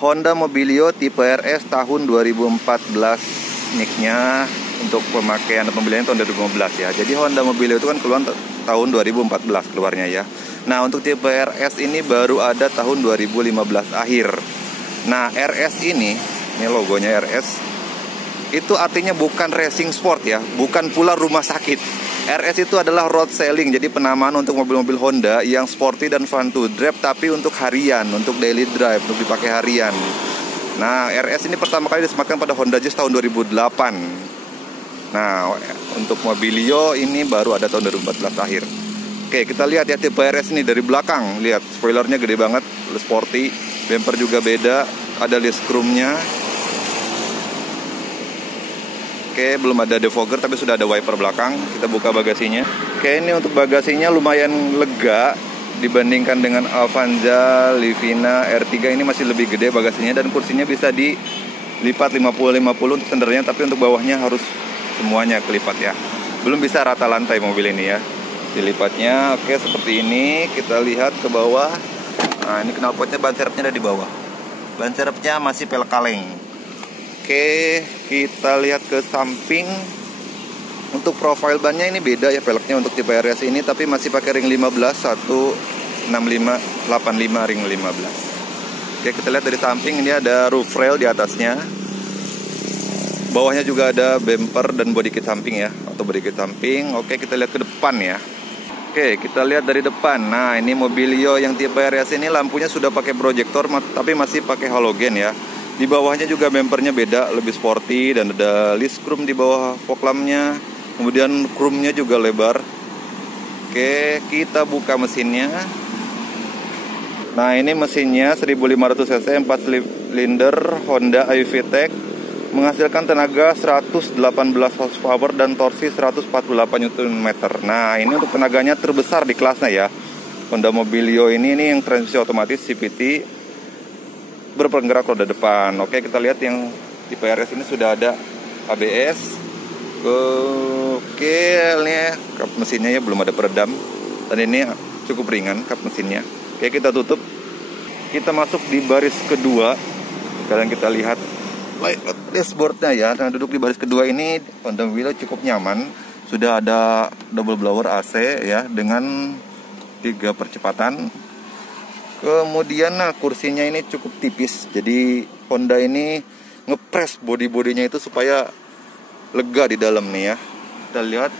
Honda Mobilio tipe RS tahun 2014 nicknya. Untuk pemakaian dan pembelian tahun 2015 ya. Jadi Honda Mobilio itu kan keluar tahun 2014 keluarnya ya. Nah untuk tipe RS ini baru ada tahun 2015 akhir. Nah RS ini logonya RS, itu artinya bukan racing sport ya, bukan pula rumah sakit. RS itu adalah road selling, jadi penamaan untuk mobil-mobil Honda yang sporty dan fun to drive, tapi untuk harian, untuk daily drive, untuk dipakai harian. Nah RS ini pertama kali disematkan pada Honda Jazz tahun 2008. Nah, untuk Mobilio ini baru ada tahun 2014 akhir. Oke, kita lihat ya tipe RS ini dari belakang. Lihat, spoilernya gede banget, sporty. Bumper juga beda, ada list chrome-nya. Oke, belum ada defogger tapi sudah ada wiper belakang. Kita buka bagasinya. Oke, ini untuk bagasinya lumayan lega dibandingkan dengan Avanza, Livina, R3. Ini masih lebih gede bagasinya dan kursinya bisa dilipat 50-50 untuk sendernya, tapi untuk bawahnya harus semuanya kelipat ya. Belum bisa rata lantai mobil ini ya. Dilipatnya oke seperti ini. Kita lihat ke bawah. Nah, ini knalpotnya, ban serepnya ada di bawah. Ban serepnya masih pelek kaleng. Oke, kita lihat ke samping. Untuk profil bannya ini beda ya peleknya untuk tipe RS ini, tapi masih pakai ring 15 165 85 ring 15. Oke, kita lihat dari samping ini ada roof rail di atasnya. Bawahnya juga ada bumper dan body kit samping ya, atau body kit samping. Oke, kita lihat ke depan ya. Oke, kita lihat dari depan. Nah, ini Mobilio yang tipe RS ini lampunya sudah pakai proyektor, tapi masih pakai halogen ya. Di bawahnya juga bumpernya beda, lebih sporty, dan ada list chrome di bawah fog lampnya. Kemudian chrome-nya juga lebar. Oke, kita buka mesinnya. Nah, ini mesinnya 1500 cc 4 silinder Honda iVTEC. Menghasilkan tenaga 118 horsepower dan torsi 148 Nm. Nah, ini untuk tenaganya terbesar di kelasnya ya. Honda Mobilio ini yang transmisi otomatis CVT berpenggerak roda depan. Oke, kita lihat yang tipe RS ini sudah ada ABS. Oke, ini kap mesinnya ya belum ada peredam. Dan ini cukup ringan kap mesinnya. Oke, kita tutup. Kita masuk di baris kedua. Sekarang kita lihat dashboardnya ya. Nah, duduk di baris kedua ini Honda Mobilio cukup nyaman. Sudah ada double blower AC ya dengan 3 percepatan. Kemudian nah kursinya ini cukup tipis. Jadi Honda ini ngepres body-bodinya itu supaya lega di dalam nih ya. Kita lihat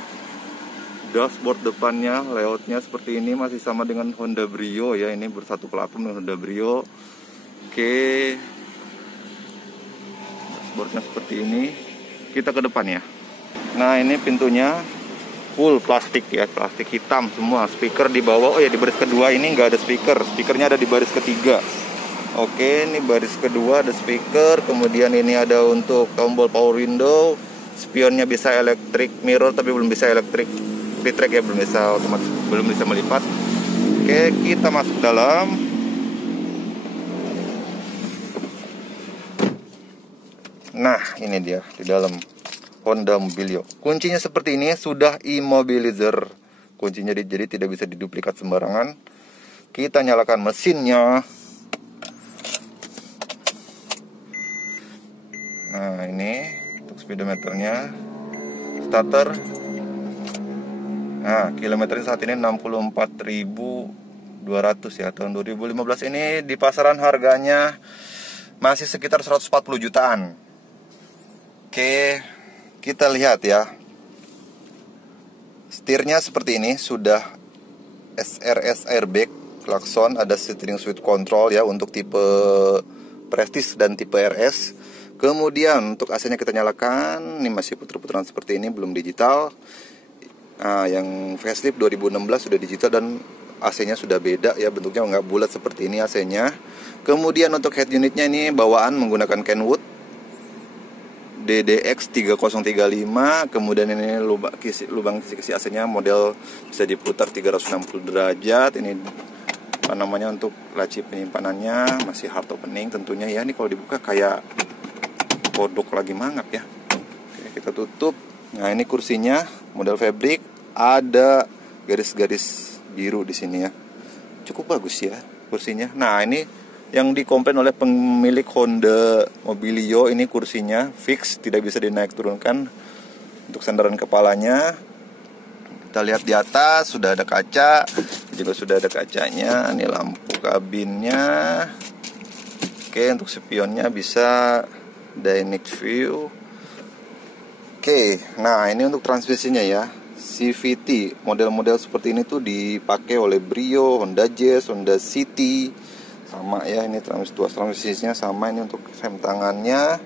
dashboard depannya, layoutnya seperti ini, masih sama dengan Honda Brio ya. Ini bersatu platform dengan Honda Brio. Oke, dashboardnya seperti ini. Kita ke depan ya. Nah, ini pintunya full plastik ya, plastik hitam semua. Speaker di bawah. Oh ya, di baris kedua ini nggak ada speaker. Speakernya ada di baris ketiga. Oke, ini baris kedua ada speaker. Kemudian ini ada untuk tombol power window. Spionnya bisa electric mirror tapi belum bisa electric retract ya, belum bisa otomatis, belum bisa melipat. Oke, kita masuk dalam. Nah, ini dia di dalam Honda Mobilio. Kuncinya seperti ini, sudah immobilizer. Kuncinya jadi tidak bisa diduplikat sembarangan. Kita nyalakan mesinnya. Nah, ini untuk speedometernya. Starter. Nah, kilometernya saat ini 64.200 ya. Tahun 2015 ini di pasaran harganya masih sekitar 140 jutaan. Oke, kita lihat ya. Setirnya seperti ini, sudah SRS airbag, klakson, ada steering switch control ya untuk tipe Prestige dan tipe RS. Kemudian untuk AC-nya kita nyalakan, ini masih puter-puteran seperti ini, belum digital. Nah, yang facelift 2016 sudah digital dan AC-nya sudah beda ya, bentuknya nggak bulat seperti ini AC-nya. Kemudian untuk head unitnya ini bawaan menggunakan Kenwood DDX 3035. Kemudian ini lubang kisi AC-nya model bisa diputar 360 derajat. Ini apa namanya, untuk laci penyimpanannya masih hard opening tentunya ya. Ini kalau dibuka kayak kodok lagi mangap ya. Oke, kita tutup. Nah, ini kursinya model fabric, ada garis-garis biru di sini ya. Cukup bagus ya kursinya. Nah, ini yang dikomplain oleh pemilik Honda Mobilio. Ini kursinya fix, tidak bisa dinaik turunkan. Untuk sandaran kepalanya, kita lihat di atas sudah ada kaca, juga sudah ada kacanya. Ini lampu kabinnya. Oke, untuk spionnya bisa dynamic view. Oke, nah ini untuk transmisinya ya. CVT model-model seperti ini tuh dipakai oleh Brio, Honda Jazz, Honda City. Sama ya, ini transmisinya sama. Ini untuk rem tangannya.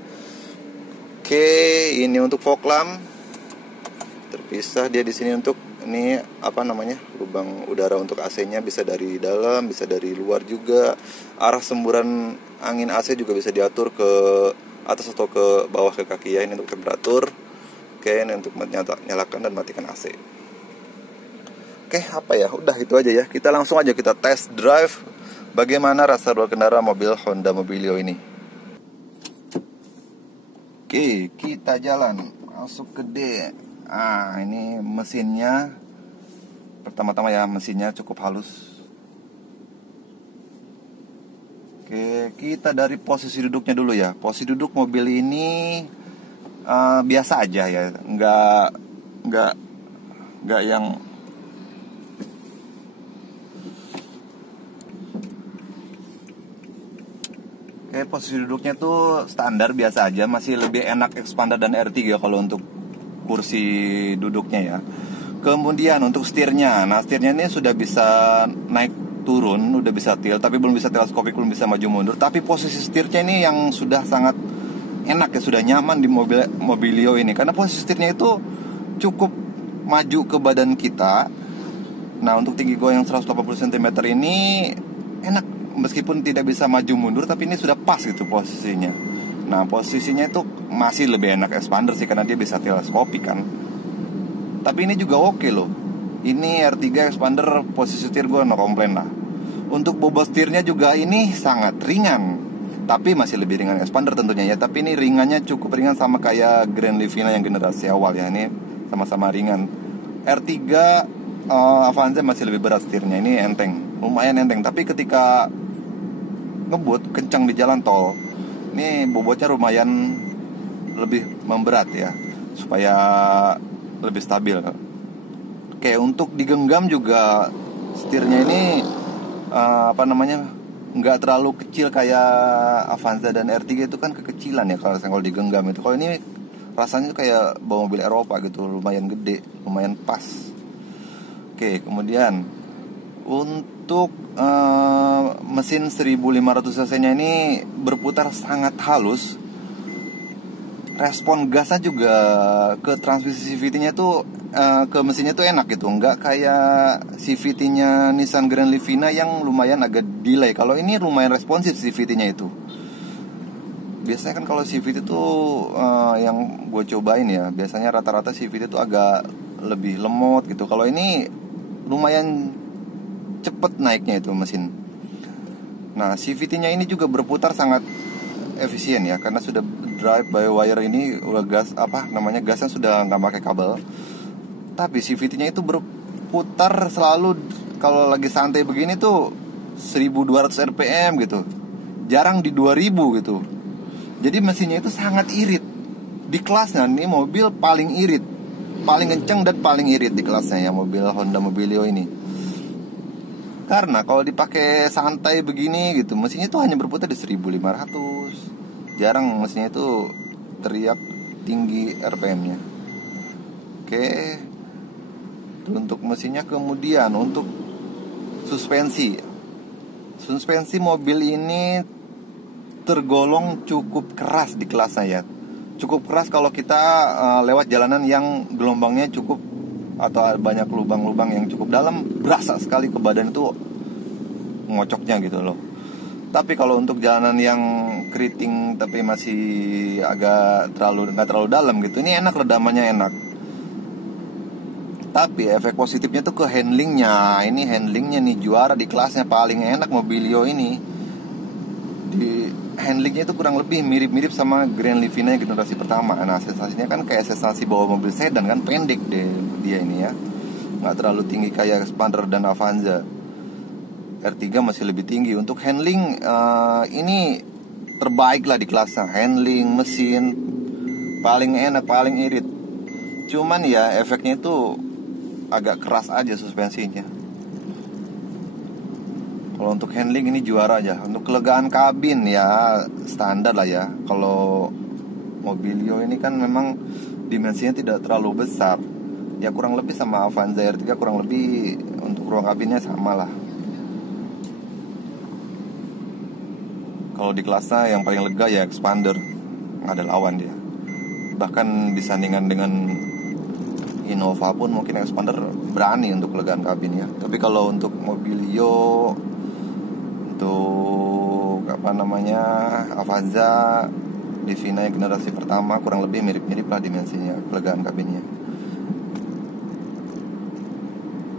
Oke, ini untuk fog lamp terpisah dia di sini. Untuk ini apa namanya, lubang udara untuk AC-nya bisa dari dalam, bisa dari luar juga. Arah semburan angin AC juga bisa diatur ke atas atau ke bawah ke kaki ya. Ini untuk temperatur. Oke, ini untuk nyalakan dan matikan AC. Oke, apa ya? Udah itu aja ya. Kita langsung aja kita test drive bagaimana rasa berkendara mobil Honda Mobilio ini. Oke, kita jalan masuk ke D. Ini mesinnya. Pertama-tama ya, mesinnya cukup halus. Oke, kita dari posisi duduknya dulu ya. Posisi duduk mobil ini biasa aja ya, nggak yang kayak posisi duduknya tuh standar biasa aja, masih lebih enak Expander dan R3 kalau untuk kursi duduknya ya. Kemudian untuk setirnya, nah setirnya ini sudah bisa naik turun, udah bisa tilt, tapi belum bisa teleskopik, belum bisa maju mundur. Tapi posisi setirnya ini yang sudah sangat enak ya, sudah nyaman di Mobilio ini, karena posisi setirnya itu cukup maju ke badan kita. Nah untuk tinggi gue yang 180 cm ini enak, meskipun tidak bisa maju mundur, tapi ini sudah pas gitu posisinya. Nah posisinya itu masih lebih enak Expander sih, karena dia bisa teleskopik kan. Tapi ini juga oke loh. Ini R3 Expander, posisi setir gue no komplain lah. Untuk bobot setirnya juga ini sangat ringan, tapi masih lebih ringan Expander tentunya ya. Tapi ini ringannya cukup ringan, sama kayak Grand Livina yang generasi awal ya. Ini sama-sama ringan. R3 Avanza masih lebih berat setirnya. Ini enteng, lumayan enteng. Tapi ketika ngebut kencang di jalan tol, ini bobotnya lumayan lebih memberat ya, supaya lebih stabil. Oke, untuk digenggam juga setirnya ini nggak terlalu kecil kayak Avanza dan R3 itu kan kekecilan ya kalau digenggam itu. Kalau ini rasanya kayak bawa mobil Eropa gitu, lumayan gede, lumayan pas. Oke, kemudian untuk mesin 1500 cc nya ini berputar sangat halus. Respon gasnya juga ke transmisi CVT-nya tuh ke mesinnya tuh enak gitu, nggak kayak CVT-nya Nissan Grand Livina yang lumayan agak delay. Kalau ini lumayan responsif CVT-nya itu. Biasanya kan kalau CVT tuh yang gue cobain ya, biasanya rata-rata CVT tuh agak lebih lemot gitu. Kalau ini lumayan cepet naiknya itu mesin. Nah CVT-nya ini juga berputar sangat efisien ya, karena sudah drive by wire. Ini udah gasnya sudah nggak pakai kabel. Tapi CVT-nya itu berputar selalu kalau lagi santai begini tuh 1200 rpm gitu, jarang di 2000 gitu. Jadi mesinnya itu sangat irit. Di kelasnya ini mobil paling irit, paling kenceng dan paling irit di kelasnya ya, mobil Honda Mobilio ini. Karena kalau dipakai santai begini gitu, mesinnya itu hanya berputar di 1500. Jarang mesinnya itu teriak tinggi RPM-nya. Oke. Untuk mesinnya. Kemudian untuk suspensi mobil ini tergolong cukup keras di kelasnya ya. Cukup keras kalau kita lewat jalanan yang gelombangnya cukup atau banyak lubang-lubang yang cukup dalam, berasa sekali ke badan itu ngocoknya gitu loh. Tapi kalau untuk jalanan yang keriting tapi masih agak nggak terlalu dalam gitu, ini enak, redamannya enak. Tapi efek positifnya tuh ke handlingnya. Ini handlingnya nih juara di kelasnya, paling enak Mobilio ini. Di handlingnya itu kurang lebih mirip-mirip sama Grand Livina generasi pertama. Nah sensasinya kan kayak sensasi bawa mobil sedan kan, pendek deh dia ini ya, nggak terlalu tinggi kayak Expander dan Avanza. R3 masih lebih tinggi. Untuk handling ini terbaik lah di kelasnya. Handling mesin paling enak, paling irit. Cuman ya efeknya itu agak keras aja suspensinya. Kalau untuk handling ini juara aja. Untuk kelegaan kabin ya standar lah ya. Kalau Mobilio ini kan memang dimensinya tidak terlalu besar. Ya kurang lebih sama Avanza R3, kurang lebih untuk ruang kabinnya sama lah. Kalau di kelasnya yang paling lega ya Expander, nggak ada lawan dia. Bahkan disandingkan dengan Innova pun mungkin Expander berani untuk kelegaan kabin ya. Tapi kalau untuk Mobilio, untuk Avanza, Divina yang generasi pertama kurang lebih mirip-mirip lah dimensinya, kelegaan kabinnya.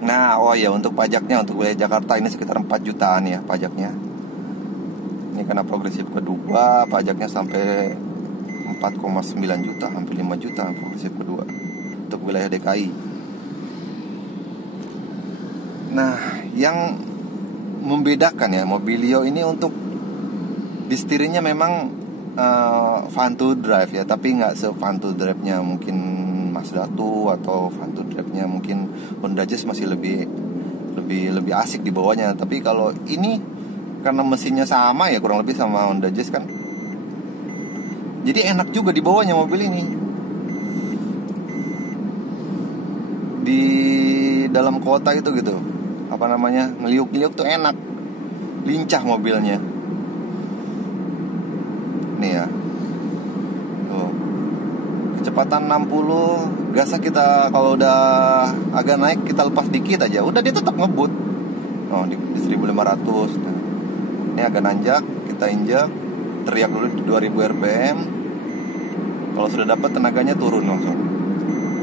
Nah, oh ya, untuk pajaknya untuk wilayah Jakarta ini sekitar 4 jutaan ya pajaknya. Ini karena progresif kedua, pajaknya sampai 4,9 juta, hampir 5 juta progresif kedua untuk wilayah DKI. Nah, yang membedakan ya Mobilio ini untuk di setirnya memang fun to drive ya, tapi nggak se-fun to drive-nya mungkin Mazda 2 atau fun to drive-nya mungkin Honda Jazz masih lebih asik di bawahnya. Tapi kalau ini karena mesinnya sama ya kurang lebih sama Honda Jazz kan, jadi enak juga di bawahnya mobil ini. Di dalam kota itu gitu, ngeliuk-ngeliuk tuh enak, lincah mobilnya. Nih ya, tuh kecepatan 60, gasnya kita kalau udah agak naik kita lepas dikit aja, udah dia tetap ngebut. Oh di 1500. Nah, ini agak nanjak, kita injak, teriak dulu di 2000 rpm. Kalau sudah dapat tenaganya turun langsung.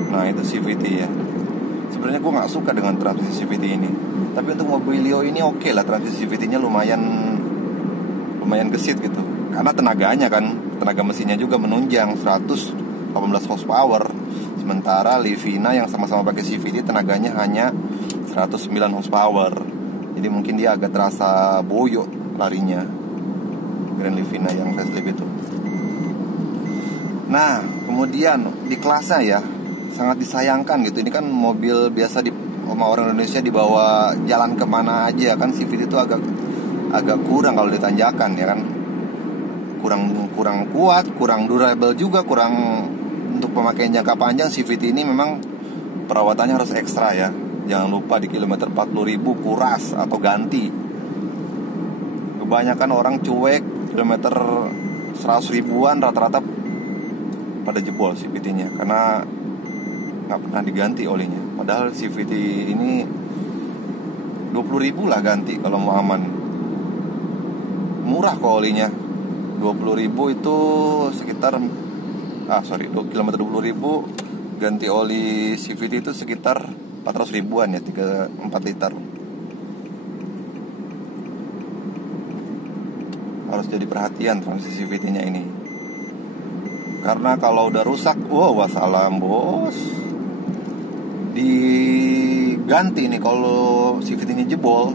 Nah itu CVT ya. Sebenarnya gue nggak suka dengan transmisi CVT ini, tapi untuk Mobilio ini oke lah, transmisi CVT-nya lumayan gesit gitu. Karena tenaga mesinnya juga menunjang 118 horsepower. Sementara Livina yang sama-sama pakai CVT tenaganya hanya 109 horsepower. Jadi mungkin dia agak terasa boyo larinya, Grand Livina yang facelift itu. Nah, kemudian di kelasnya ya sangat disayangkan gitu. Ini kan mobil biasa sama orang Indonesia dibawa jalan kemana aja kan. CVT itu agak kurang kalau ditanjakan ya kan. Kurang kuat, kurang durable juga, kurang untuk pemakaian jangka panjang. CVT ini memang perawatannya harus ekstra ya. Jangan lupa di kilometer 40.000 kuras atau ganti. Kebanyakan orang cuek, kilometer 100 ribuan rata-rata pada jebol CVT-nya karena nggak pernah diganti olinya. Padahal CVT ini 20.000 lah ganti kalau mau aman. Murah kok olinya. 20.000 itu sekitar kilometer 20.000 ganti oli CVT itu sekitar 400 ribuan ya, 4 liter. Harus jadi perhatian transmisi CVT-nya ini. Karena kalau udah rusak, wassalam bos. Diganti nih kalau CVT-nya jebol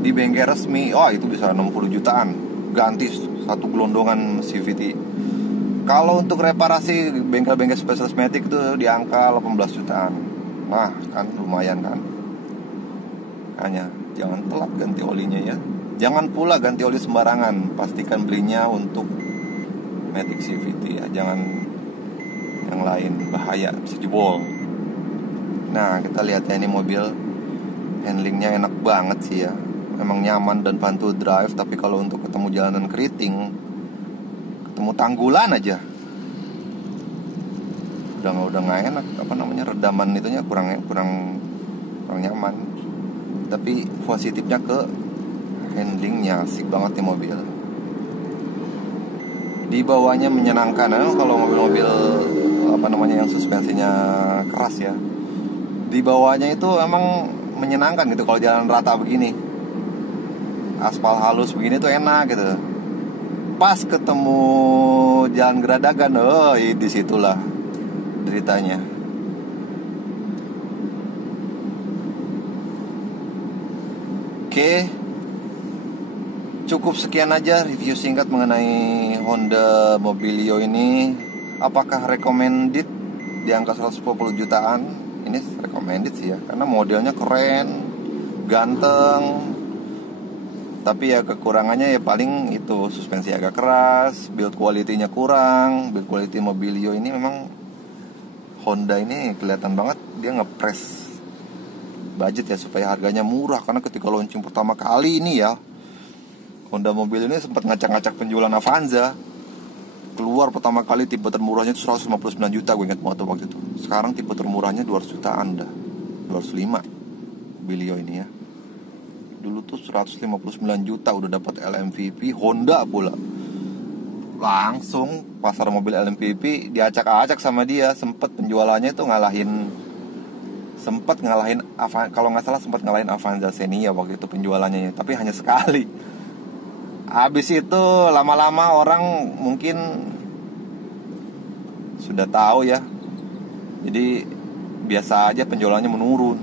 di bengkel resmi, itu bisa 60 jutaan ganti satu gelondongan CVT. Kalau untuk reparasi bengkel-bengkel special matic itu di angka 18 jutaan. Nah kan lumayan kan. Hanya jangan telat ganti olinya ya. Jangan pula ganti oli sembarangan. Pastikan belinya untuk matic CVT ya, jangan yang lain, bahaya bisa jebol. Nah kita lihat ya, ini mobil handlingnya enak banget sih ya. Memang nyaman dan fun to drive. Tapi kalau untuk ketemu jalanan keriting, ketemu tanggulan aja, udah nggak enak. Redaman itunya kurang nyaman. Tapi positifnya ke handlingnya, asik banget nih mobil. Di bawahnya menyenangkan. Kalau mobil-mobil yang suspensinya keras ya, di bawahnya itu emang menyenangkan gitu. Kalau jalan rata begini, aspal halus begini tuh enak gitu. Pas ketemu jalan geradagan, disitulah deritanya. Oke, Cukup sekian aja review singkat mengenai Honda Mobilio ini. Apakah recommended di angka 110 jutaan? Ini recommended sih ya, karena modelnya keren, ganteng. Tapi ya kekurangannya ya paling itu suspensi agak keras, build quality-nya kurang. Build quality Mobilio ini memang Honda ini kelihatan banget dia ngepress budget ya supaya harganya murah, karena ketika launching pertama kali ini ya Honda Mobilio ini sempat ngacak-ngacak penjualan Avanza. Keluar pertama kali tipe termurahnya itu 159 juta, gue ingat banget waktu itu. Sekarang tipe termurahnya 200 jutaan dah, 205 Mobilio ini ya. Dulu tuh 159 juta udah dapat LMVP Honda pula. Langsung pasar mobil LMVP diacak-acak sama dia. Sempet penjualannya itu ngalahin kalau nggak salah sempat ngalahin Avanza Xenia waktu itu penjualannya, tapi hanya sekali. Habis itu lama-lama orang mungkin sudah tahu ya, jadi biasa aja penjualannya menurun.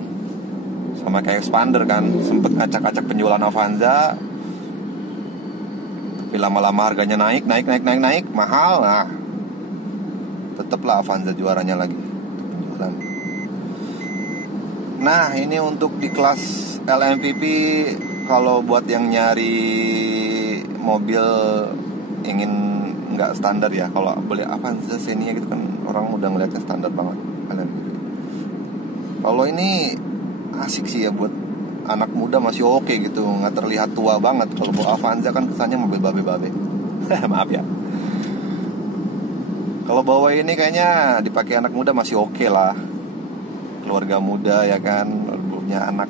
Sama kayak Expander kan, sempet ngacak-ngacak penjualan Avanza, tapi lama-lama harganya naik, mahal. Nah, tetaplah Avanza juaranya lagi penjualan. Nah, ini untuk di kelas LMVP, kalau buat yang nyari mobil ingin nggak standar ya, kalau boleh Avanza Xenia gitu kan orang udah ngeliatnya standar banget LMVP. Kalau ini asik sih ya buat anak muda, masih oke gitu, nggak terlihat tua banget. Kalau bawa Avanza kan kesannya mobil babe-babe. Maaf ya. Kalau bawa ini kayaknya dipakai anak muda masih oke lah. Keluarga muda ya kan, punya anak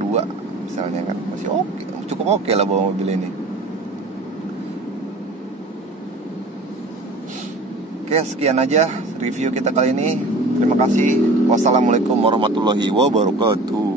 2 misalnya kan, masih oke, cukup oke lah bawa mobil ini. Oke, sekian aja review kita kali ini. Terima kasih. Wassalamualaikum warahmatullahi wabarakatuh.